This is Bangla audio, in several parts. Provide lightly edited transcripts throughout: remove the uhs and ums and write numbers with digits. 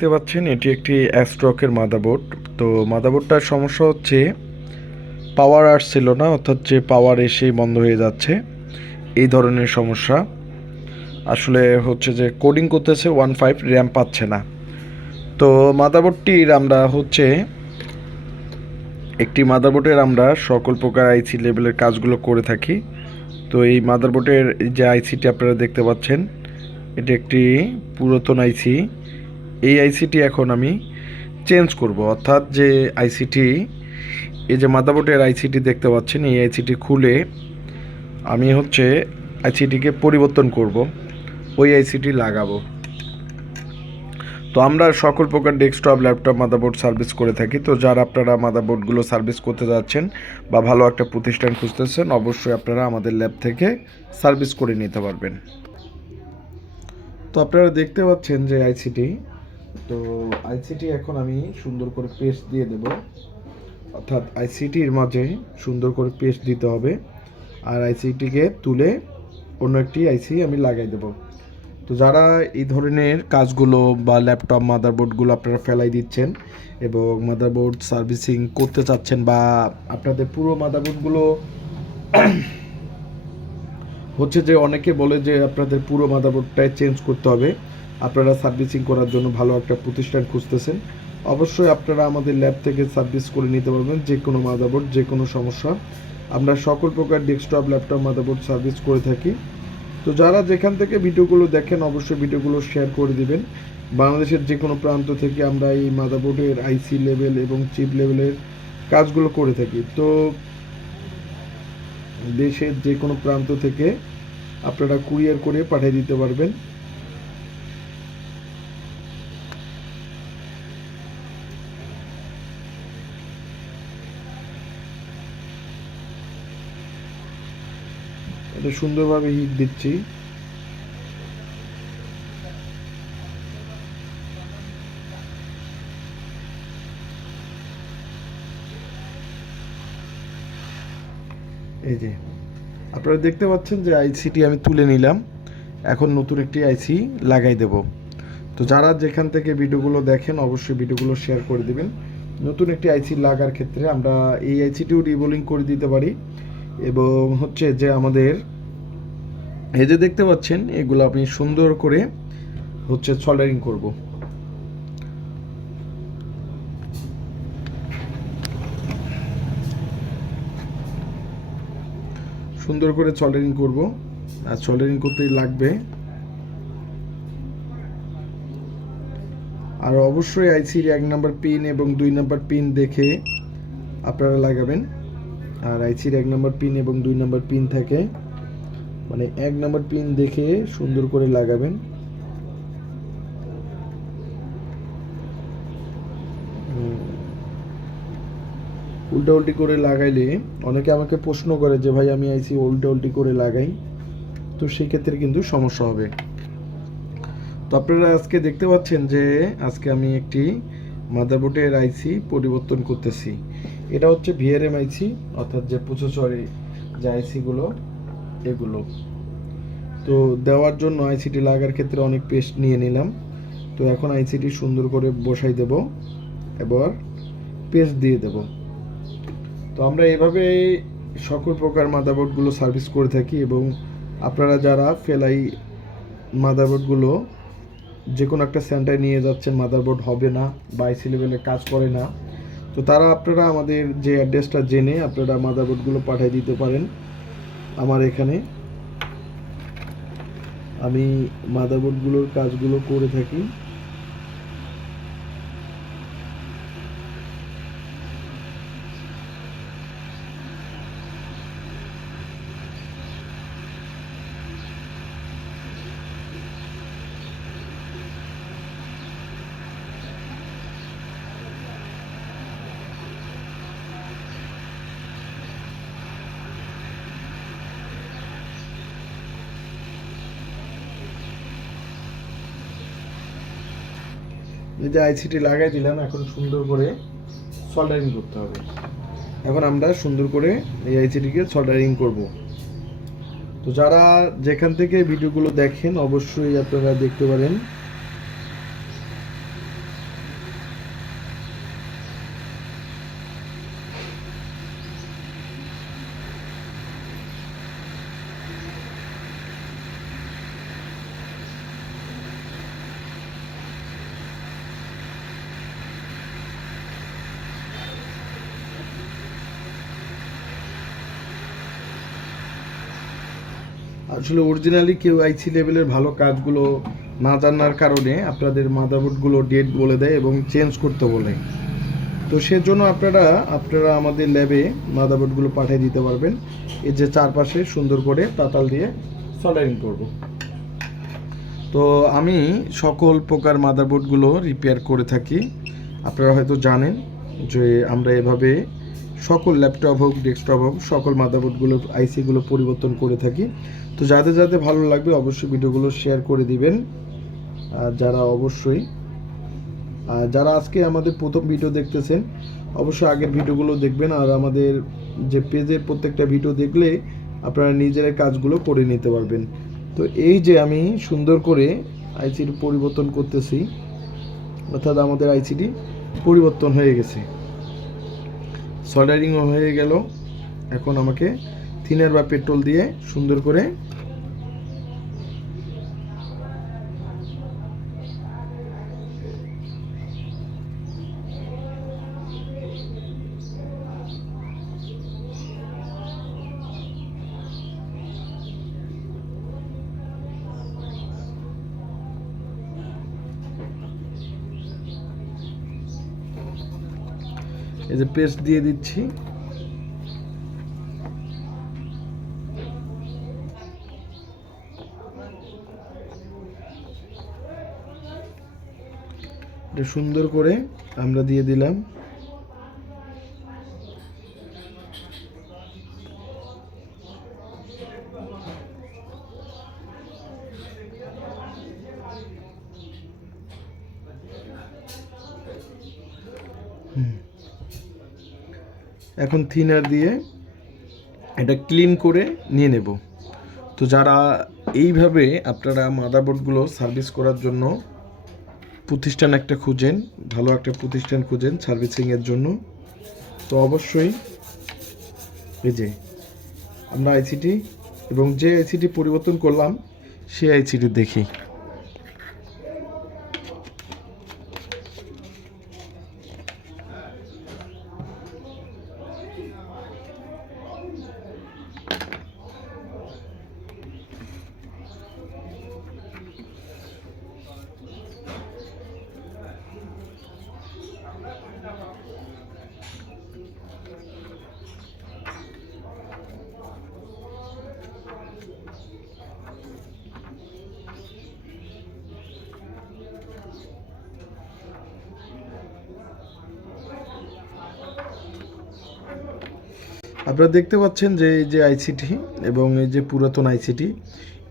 দেখতে পাচ্ছেন এটি একটি অ্যাস্ট্রকের মাদারবোর্ড। তো মাদারবোর্ডটার সমস্যা হচ্ছে পাওয়ার আসছিল না, অর্থাৎ যে পাওয়ার এসেই বন্ধ হয়ে যাচ্ছে, এই ধরনের সমস্যা। আসলে হচ্ছে যে কোডিং করতেছে 1.5 র্যাম পাচ্ছে না। তো মাদারবোর্ডটির আমরা হচ্ছে একটি মাদারবোর্ডের আমরা সকল প্রকার আইসি লেভেলের কাজগুলো করে থাকি। তো এই মাদারবোর্ডের যে আইসিটি আপনারা দেখতে পাচ্ছেন, এটি একটি পুরাতন আইসি। এই আইসিটি এখন আমি চেঞ্জ করব, অর্থাৎ যে আইসিটি, এই যে মাদারবোর্ডের আইসিটি দেখতে পাচ্ছেন, এই আইসিটি খুলে আমি হচ্ছে আইসিটিকে পরিবর্তন করব, ওই আইসিটি লাগাবো। তো আমরা সকল প্রকার ডেস্কটপ, ল্যাপটপ, মাদারবোর্ড সার্ভিস করে থাকি। তো যারা আপনারা মাদারবোর্ডগুলো সার্ভিস করতে যাচ্ছেন বা ভালো একটা প্রতিষ্ঠান খুঁজতেছেন, অবশ্যই আপনারা আমাদের ল্যাব থেকে সার্ভিস করে নিতে পারবেন। তো আপনারা দেখতে পাচ্ছেন যে আইসিটি, তো আইসিটি এখন আমি সুন্দর করে পেস্ট দিয়ে দেব, অর্থাৎ আইসিটির মাঝে সুন্দর করে পেস্ট দিতে হবে, আর আইসিটিকে তুলে অন্য একটি আইসি আমি লাগাই দেব। তো যারা এই ধরনের কাজগুলো বা ল্যাপটপ মাদারবোর্ডগুলো আপনারা ফেলাই দিচ্ছেন এবং মাদারবোর্ড সার্ভিসিং করতে চাচ্ছেন, বা আপনাদের পুরো মাদারবোর্ডগুলো হচ্ছে যে অনেকে বলে যে আপনাদের পুরো মাদারবোর্ডটাই চেঞ্জ করতে হবে, আপনারা সার্ভিসিং করার জন্য ভালো একটা প্রতিষ্ঠান খুঁজতেছেন, অবশ্যই আপনারা আমাদের ল্যাব থেকে সার্ভিস করে নিতে পারবেন। যে কোনো মাদারবোর্ড, যে কোনো সমস্যা, আমরা সকল প্রকার ডেস্কটপ, ল্যাপটপ, মাদারবোর্ড সার্ভিস করে থাকি। তো যারা যেখান থেকে ভিডিওগুলো দেখেন, অবশ্যই ভিডিওগুলো শেয়ার করে দিবেন। বাংলাদেশের যে কোনো প্রান্ত থেকে আমরা এই মাদারবোর্ডের আইসি লেভেল এবং চিপ লেভেলের কাজগুলো করে থাকি। তো দেশের যে কোনো প্রান্ত থেকে আপনারা কুরিয়ার করে পাঠিয়ে দিতে পারবেন। এটা সুন্দরভাবে হিট দিচ্ছি। এই যে আপনারা দেখতে পাচ্ছেন যে আইসিটি আমি তুলে নিলাম, এখন নতুন একটি আইসি লাগাই দেব। তো যারা যেখান থেকে ভিডিওগুলো দেখেন, অবশ্যই ভিডিওগুলো শেয়ার করে দিবেন। নতুন একটি আইসি লাগার ক্ষেত্রে আমরা এই আইসিটিও রিবোলিং করে দিতে পারি, এবং হচ্ছে যে আমাদের এই যে দেখতে পাচ্ছেন, এগুলো আপনি সুন্দর করে হচ্ছে সল্ডারিং করব। সুন্দর করে সল্ডারিং করব, আর সল্ডারিং করতেই লাগবে। আর অবশ্যই আইসির 1 নম্বর পিন এবং 2 নম্বর পিন দেখে আপনারা লাগাবেন। আর আইসির 1 নম্বর পিন এবং 2 নম্বর পিন থেকে, মানে 1 নম্বর পিন দেখে সুন্দর করে লাগাবেন। উল্টা উল্টি করে লাগাইলে অনেকে আমাকে প্রশ্ন করে যে ভাই আমি আইসি উল্টা উল্টি করে লাগাই, তো সেই ক্ষেত্রে কিন্তু সমস্যা হবে। তো আপনারা আজকে দেখতে পাচ্ছেন যে আজকে আমি একটি মাদারবোর্ডের আইসি পরিবর্তন করতেছি। এটা হচ্ছে ভিআরএম আইসি, অর্থাৎ যে প্রসেসরে যে আইসিগুলো, এগুলো তো দেওয়ার জন্য আইসিটি লাগার ক্ষেত্রে অনেক পেস্ট নিয়ে নিলাম। তো এখন আইসিটি সুন্দর করে বসাই দেব, এবার পেস্ট দিয়ে দেব। তো আমরা এভাবে সকল প্রকার মাদারবোর্ডগুলো সার্ভিস করে থাকি, এবং আপনারা যারা ফেলাই মাদারবোর্ডগুলো যে কোনো একটা সেন্টারে নিয়ে যাচ্ছেন, মাদারবোর্ড হবে না বা আইসি লেভেলে কাজ করে না, তো তারা আপনারা আমাদের যে অ্যাড্রেসটা জেনে আপনারা মাদারবোর্ডগুলো পাঠিয়ে দিতে পারেন আমার এখানে। আমি মাদারবোর্ডগুলোর কাজগুলো করে থাকি। এই যে আইসিটি লাগাই দিলাম, এখন সুন্দর করে সল্ডারিং করতে হবে। এখন আমরা সুন্দর করে এই আইসিটিকে সল্ডারিং করব। তো যারা যেখান থেকে ভিডিওগুলো দেখেন, অবশ্যই আপনারা দেখতে পারেন আসলে অরিজিনালি কেউ আইসি লেভেলের ভালো কাজগুলো না জানার কারণে আপনাদের মাদারবোর্ডগুলো ডেট বলে দেয় এবং চেঞ্জ করতে বলে। তো সেজন্য আপনারা আমাদের ল্যাবে মাদারবোর্ডগুলো পাঠিয়ে দিতে পারবেন। এই যে চারপাশে সুন্দর করে তাতাল দিয়ে সল্ডারিং করব। তো আমি সকল প্রকার মাদারবোর্ডগুলো রিপেয়ার করে থাকি। আপনারা হয়তো জানেন যে আমরা এভাবে সকল ল্যাপটপ হোক, ডেস্কটপ হোক, সকল মাদারবোর্ডগুলো আইসিগুলো পরিবর্তন করে থাকি। তো যাদের যাদের ভালো লাগবে অবশ্যই ভিডিওগুলো শেয়ার করে দিবেন। যারা আজকে আমাদের প্রথম ভিডিও দেখতেছেন অবশ্যই আগের ভিডিওগুলো দেখবেন। আর আমাদের যে পেজের প্রত্যেকটা ভিডিও দেখলে আপনারা নিজেরা কাজগুলো করে নিতে পারবেন। তো এই যে আমি সুন্দর করে আইসিটি পরিবর্তন করতেছি, অর্থাৎ আমাদের আইসিটি পরিবর্তন হয়ে গেছে, সল্ডারিংও হয়ে গেল। এখন আমাকে থিনার বা পেট্রোল দিয়ে সুন্দর করে এই যে পেস্ট দিয়ে দিচ্ছি। এটা সুন্দর করে আমরা দিয়ে দিলাম। এখন থিনার দিয়ে এটা ক্লিন করে নিয়ে নেব। তো যারা এইভাবে আপনারা মাদারবোর্ডগুলো সার্ভিস করার জন্য প্রতিষ্ঠান একটা খুঁজেন, ভালো একটা প্রতিষ্ঠান খুঁজেন সার্ভিসিংয়ের জন্য, তো অবশ্যই এই যে আমরা আইসিটি এবং যে আইসিটি পরিবর্তন করলাম সেই আইসিটি দেখি। আপনারা দেখতে পাচ্ছেন যে এই যে আইসিটি এবং এই যে পুরাতন আইসিটি,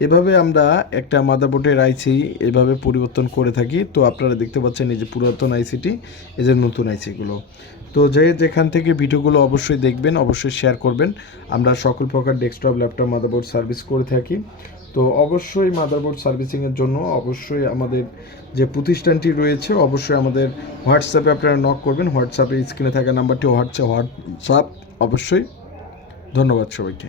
এভাবে আমরা একটা মাদারবোর্ডের আইসি এভাবে পরিবর্তন করে থাকি। তো আপনারা দেখতে পাচ্ছেন এই যে পুরাতন আইসিটি, এই যে নতুন আইসিগুলো। তো যেখান থেকে ভিডিওগুলো অবশ্যই দেখবেন, অবশ্যই শেয়ার করবেন। আমরা সকল প্রকার ডেস্কটপ, ল্যাপটপ, মাদারবোর্ড সার্ভিস করে থাকি। তো অবশ্যই মাদারবোর্ড সার্ভিসিংয়ের জন্য অবশ্যই আমাদের যে প্রতিষ্ঠানটি রয়েছে অবশ্যই আমাদের হোয়াটসঅ্যাপে আপনারা নক করবেন। হোয়াটসঅ্যাপে স্ক্রিনে থাকা নাম্বারটি হোয়াটসঅ্যাপ অবশ্যই। ধন্যবাদ সবাইকে।